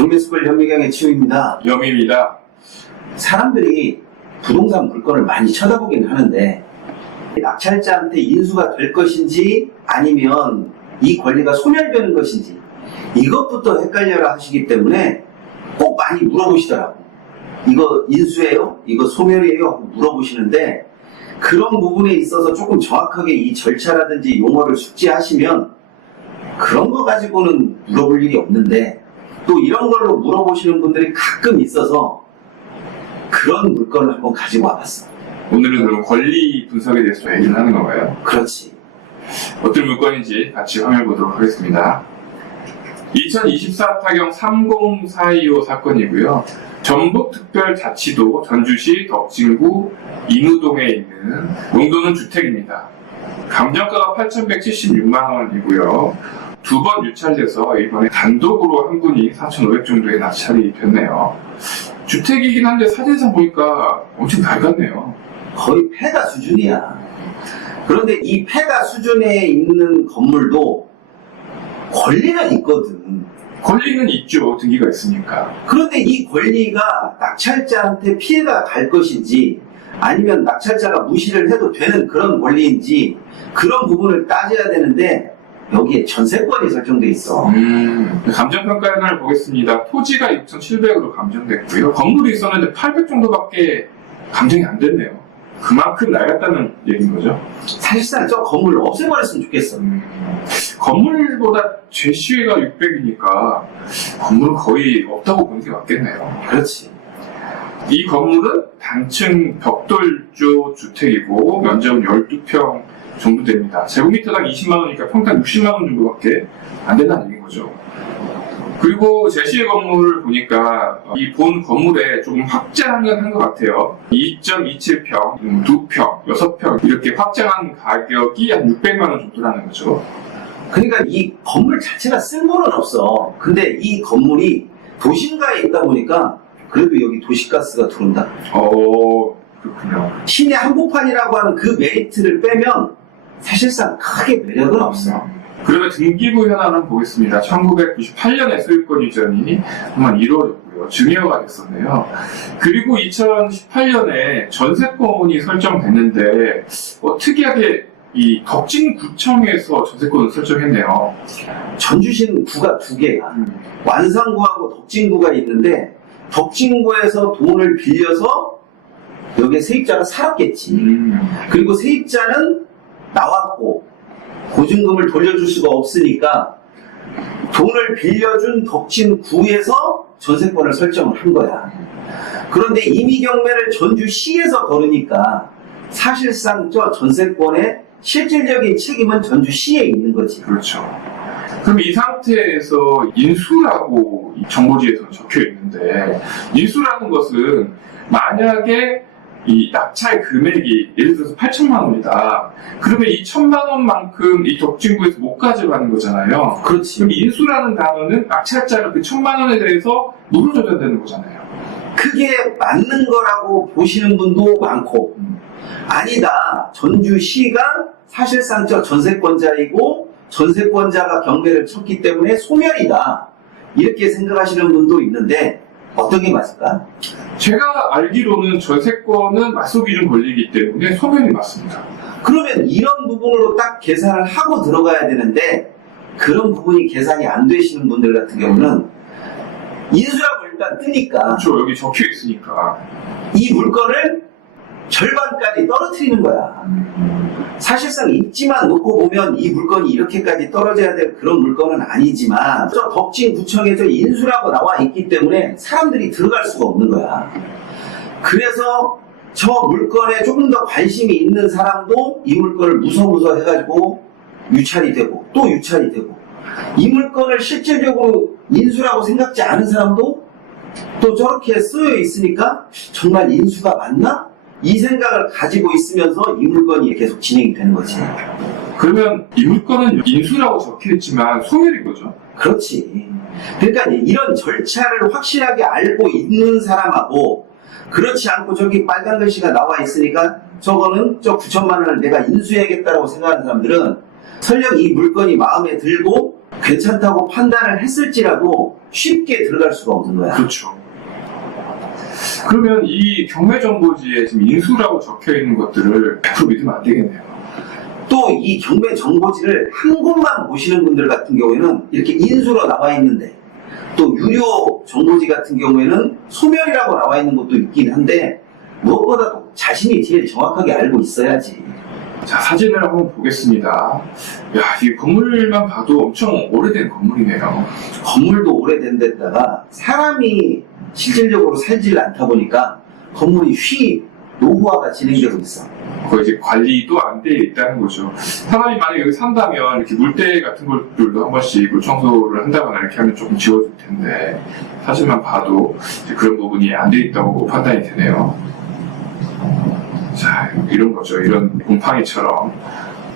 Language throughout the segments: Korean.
경매수걸 현미경의 치우입니다. 영입니다. 사람들이 부동산 물건을 많이 쳐다보긴 하는데 낙찰자한테 인수가 될 것인지 아니면 이 권리가 소멸되는 것인지 이것부터 헷갈려라 하시기 때문에 꼭 많이 물어보시더라고. 이거 인수예요? 이거 소멸이에요? 하고 물어보시는데 그런 부분에 있어서 조금 정확하게 이 절차라든지 용어를 숙지하시면 그런 거 가지고는 물어볼 일이 없는데 또 이런 걸로 물어보시는 분들이 가끔 있어서 그런 물건을 한번 가지고 와봤어. 오늘은 그럼 권리 분석에 대해서 얘기를 하는 건가요? 그렇지. 어떤 물건인지 같이 확인해 보도록 하겠습니다. 2024 타경 30425 사건이고요. 전북특별자치도 전주시 덕진구 인우동에 있는 용도는 주택입니다. 감정가가 8,176만 원이고요. 두 번 유찰돼서 이번에 단독으로 한 분이 4,500 정도의 낙찰이 됐네요. 주택이긴 한데 사진상 보니까 엄청 낡았네요. 거의 폐가 수준이야. 그런데 이 폐가 수준에 있는 건물도 권리는 있거든. 권리는 있죠. 등기가 있으니까. 그런데 이 권리가 낙찰자한테 피해가 갈 것인지 아니면 낙찰자가 무시를 해도 되는 그런 권리인지 그런 부분을 따져야 되는데 여기에 전세권이 설정돼 있어. 감정평가를 보겠습니다. 토지가 6,700으로 감정됐고요. 건물이 있었는데 800 정도밖에 감정이 안 됐네요. 그만큼 낡았다는 얘기인 거죠. 사실상 저 건물을 없애버렸으면 좋겠어. 건물보다 제시회가 600이니까 건물은 거의 없다고 보는 게 맞겠네요. 그렇지. 이 건물은 단층 벽돌조 주택이고 면적은 12평 정도 됩니다. 제곱미터당 20만원이니까 평당 60만원 정도밖에 안 된다는 얘기인 거죠. 그리고 제시의 건물을 보니까 이 본 건물에 조금 확장을 한 것 같아요. 2.27평, 2평, 6평 이렇게 확장한 가격이 한 600만원 정도라는 거죠. 그러니까 이 건물 자체가 쓸모는 없어. 근데 이 건물이 도심가에 있다 보니까 그래도 여기 도시가스가 들어온다. 그렇군요. 시내 한복판이라고 하는 그 메리트를 빼면 사실상 크게 매력은 없어. 그러면 등기부 현황을 한번 보겠습니다. 1998년에 소유권 이전이 한번 이루어졌고요. 증여가 됐었네요. 그리고 2018년에 전세권이 설정됐는데 특이하게 이 덕진구청에서 전세권을 설정했네요. 전주시는 구가 두 개야. 완산구하고 덕진구가 있는데 덕진구에서 돈을 빌려서 여기에 세입자가 살았겠지. 그리고 세입자는 나왔고 보증금을 돌려줄 수가 없으니까 돈을 빌려준 덕진구에서 전세권을 설정을 한 거야. 그런데 임의경매를 전주시에서 걸으니까 사실상 저 전세권의 실질적인 책임은 전주시에 있는 거지. 그렇죠. 그럼 이 상태에서 인수라고 정보지에서 적혀 있는데 인수라는 것은 만약에 이 낙찰 금액이 예를 들어서 8천만 원이다. 그러면 이 1,000만 원만큼 이 덕진구에서 못 가져가는 거잖아요. 그렇지. 그럼 인수라는 단어는 낙찰자가 그 1,000만 원에 대해서 물어줘야 되는 거잖아요. 그게 맞는 거라고 보시는 분도 많고 아니다. 전주시가 사실상 저 전세권자이고 전세권자가 경매를 쳤기 때문에 소멸이다. 이렇게 생각하시는 분도 있는데 어떤 게 맞을까? 제가 알기로는 전세권은 맞소 기준 권리이기 때문에 소멸이 맞습니다. 그러면 이런 부분으로 딱 계산을 하고 들어가야 되는데 그런 부분이 계산이 안 되시는 분들 같은 경우는 인수라고 일단 뜨니까 그렇죠. 여기 적혀 있으니까. 이 물건을 절반까지 떨어뜨리는 거야. 사실상 입지만 놓고 보면 이 물건이 이렇게까지 떨어져야 될 그런 물건은 아니지만 저 덕진구청에서 인수라고 나와 있기 때문에 사람들이 들어갈 수가 없는 거야. 그래서 저 물건에 조금 더 관심이 있는 사람도 이 물건을 무서무서 해가지고 유찰이 되고 또 유찰이 되고 이 물건을 실질적으로 인수라고 생각지 않은 사람도 또 저렇게 쓰여 있으니까 정말 인수가 맞나? 이 생각을 가지고 있으면서 이 물건이 계속 진행이 되는 거지. 그러면 이 물건은 인수라고 적혀 있지만 소멸인 거죠? 그렇지. 그러니까 이런 절차를 확실하게 알고 있는 사람하고 그렇지 않고 저기 빨간 글씨가 나와 있으니까 저거는 저 9천만 원을 내가 인수해야겠다라고 생각하는 사람들은 설령 이 물건이 마음에 들고 괜찮다고 판단을 했을지라도 쉽게 들어갈 수가 없는 거야. 그렇죠. 그러면 이 경매정보지에 지금 인수라고 적혀 있는 것들을 100% 믿으면 안 되겠네요. 또 이 경매 정보지를 한 곳만 보시는 분들 같은 경우에는 이렇게 인수로 나와 있는데, 또 유료 정보지 같은 경우에는 소멸이라고 나와 있는 것도 있긴 한데, 무엇보다도 자신이 제일 정확하게 알고 있어야지. 자, 사진을 한번 보겠습니다. 야, 이 건물만 봐도 엄청 오래된 건물이네요. 건물도 오래된 데다가 사람이 실질적으로 살질 않다 보니까 건물이 노후화가 진행되고 있어. 거의 이제 관리도 안 돼 있다는 거죠. 사람이 만약에 여기 산다면 이렇게 물때 같은 것들도 한 번씩 물 청소를 한다거나 이렇게 하면 조금 지워질 텐데, 사진만 봐도 이제 그런 부분이 안 돼 있다고 판단이 되네요. 자, 이런 거죠. 이런 곰팡이처럼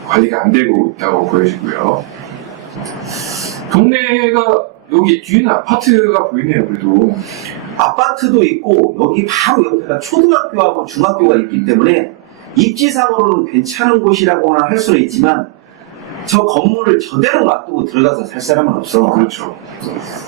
관리가 안 되고 있다고 보여지고요. 동네가 여기 뒤에는 아파트가 보이네요. 그래도 아파트도 있고 여기 바로 옆에가 초등학교하고 중학교가 있기 때문에 입지상으로는 괜찮은 곳이라고나 할 수는 있지만, 저 건물을 저대로 놔두고 들어가서 살 사람은 없어. 그렇죠.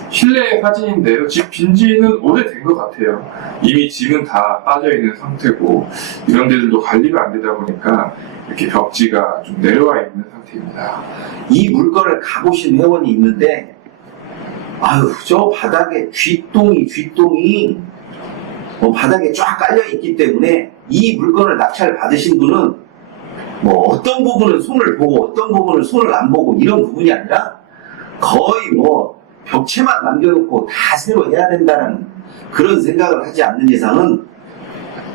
실내 사진인데요. 집 빈지는 오래된 것 같아요. 이미 집은 다 빠져있는 상태고, 이런 데들도 관리가 안 되다 보니까 이렇게 벽지가 좀 내려와 있는 상태입니다. 이 물건을 가보신 회원이 있는데, 아유, 저 바닥에 쥐똥이 바닥에 쫙 깔려 있기 때문에 이 물건을 낙찰 받으신 분은 뭐 어떤 부분은 손을 보고 어떤 부분은 손을 안 보고 이런 부분이 아니라 거의 뭐 벽체만 남겨놓고 다 새로 해야 된다는 그런 생각을 하지 않는 이상은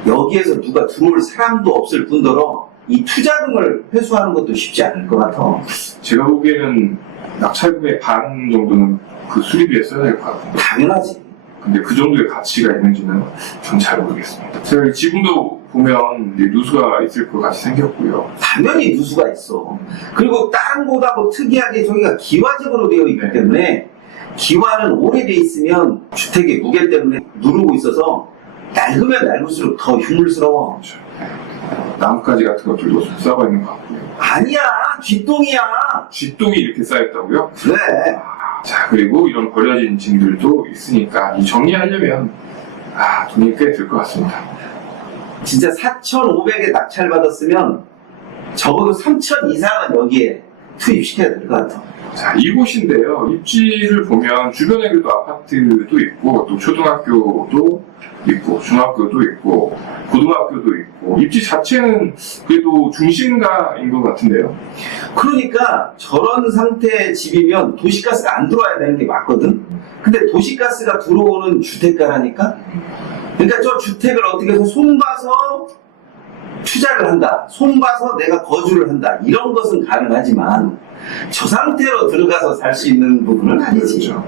여기에서 누가 들어올 사람도 없을 뿐더러 이 투자금을 회수하는 것도 쉽지 않을 것 같아. 제가 보기에는 낙찰금의 반 정도는 그 수리비에 써야 될 것 같아요. 당연하지. 근데 그 정도의 가치가 있는지는 전 잘 모르겠습니다. 제가 이 지붕도 보면 이제 누수가 있을 것 같이 생겼고요. 당연히 누수가 있어. 그리고 다른 곳하고 특이하게 저기가 기와적으로 되어 있기 때문에, 기와는 오래돼 있으면 주택의 무게 때문에 누르고 있어서 낡으면 낡을수록 더 흉물스러워. 그렇죠. 나뭇가지 같은 것들도 좀 쌓아 있는 것 같고요. 아니야, 쥐똥이야. 쥐똥이 이렇게 쌓였다고요? 그래. 자, 그리고 이런 버려진 짐들도 있으니까 이 정리하려면 돈이 꽤 들 것 같습니다. 진짜 4,500에 낙찰 받았으면 적어도 3,000 이상은 여기에 투입시켜야 될 것 같아. 자, 이곳인데요. 입지를 보면 주변에 그래도 아파트도 있고, 또 초등학교도 있고, 중학교도 있고, 고등학교도 있고, 입지 자체는 그래도 중심가인 것 같은데요. 그러니까 저런 상태의 집이면 도시가스가 안 들어와야 되는 게 맞거든. 근데 도시가스가 들어오는 주택가라니까. 그러니까 저 주택을 어떻게 해서 손봐서 투자를 한다, 손봐서 내가 거주를 한다, 이런 것은 가능하지만 저 상태로 들어가서 살 수 있는 부분은 아니지. 그렇죠.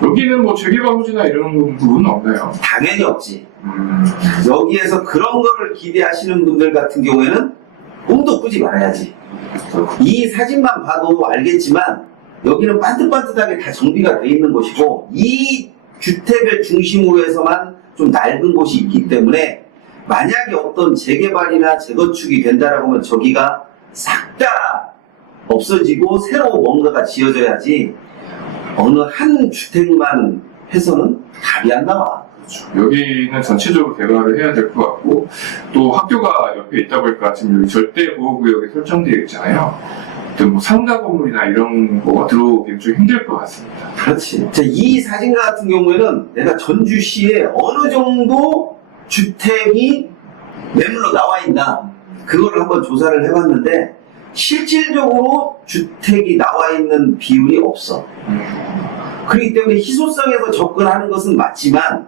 여기는 뭐 재개발 호지나 이런 부분은 없나요? 당연히 없지. 여기에서 그런 거를 기대하시는 분들 같은 경우에는 몸도 꾸지 말아야지. 이 사진만 봐도 알겠지만 여기는 반듯반듯하게 다 정비가 돼 있는 곳이고, 이 주택을 중심으로 해서만 좀 낡은 곳이 있기 때문에 만약에 어떤 재개발이나 재건축이 된다라고 하면 저기가 싹 다 없어지고 새로 뭔가가 지어져야지 어느 한 주택만 해서는 답이 안 나와. 그렇죠. 여기는 전체적으로 개발을 해야 될 것 같고, 또 학교가 옆에 있다 보니까 지금 여기 절대보호구역에 설정되어 있잖아요. 또 뭐 상가 건물이나 이런 거가 들어오기 좀 힘들 것 같습니다. 그렇지. 자, 이 사진과 같은 경우에는 내가 전주시에 어느 정도 주택이 매물로 나와 있나, 그거를 한번 조사를 해봤는데 실질적으로 주택이 나와 있는 비율이 없어. 그렇기 때문에 희소성에서 접근하는 것은 맞지만,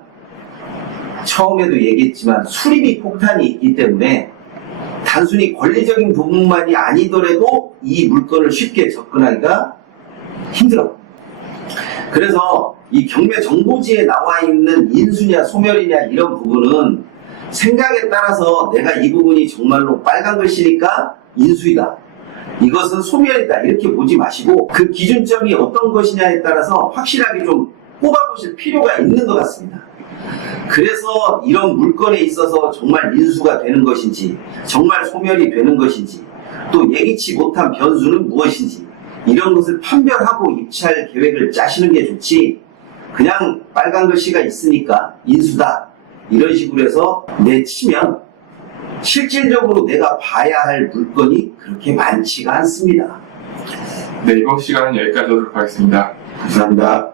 처음에도 얘기했지만 수리비 폭탄이 있기 때문에 단순히 권리적인 부분만이 아니더라도 이 물건을 쉽게 접근하기가 힘들어. 그래서 이 경매 정보지에 나와 있는 인수냐 소멸이냐 이런 부분은 생각에 따라서 내가 이 부분이 정말로 빨간 글씨니까 인수이다, 이것은 소멸이다, 이렇게 보지 마시고 그 기준점이 어떤 것이냐에 따라서 확실하게 좀 뽑아보실 필요가 있는 것 같습니다. 그래서 이런 물건에 있어서 정말 인수가 되는 것인지, 정말 소멸이 되는 것인지, 또 예기치 못한 변수는 무엇인지, 이런 것을 판별하고 입찰 계획을 짜시는 게 좋지, 그냥 빨간 글씨가 있으니까 인수다 이런 식으로 해서 내치면 실질적으로 내가 봐야 할 물건이 그렇게 많지가 않습니다. 네, 이번 시간은 여기까지 하도록 하겠습니다. 감사합니다.